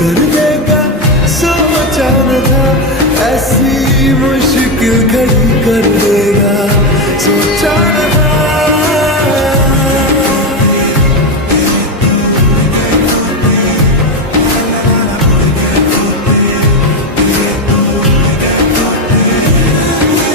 कर देगा सोचा न था, ऐसी मुश्किल घड़ी कर देगा।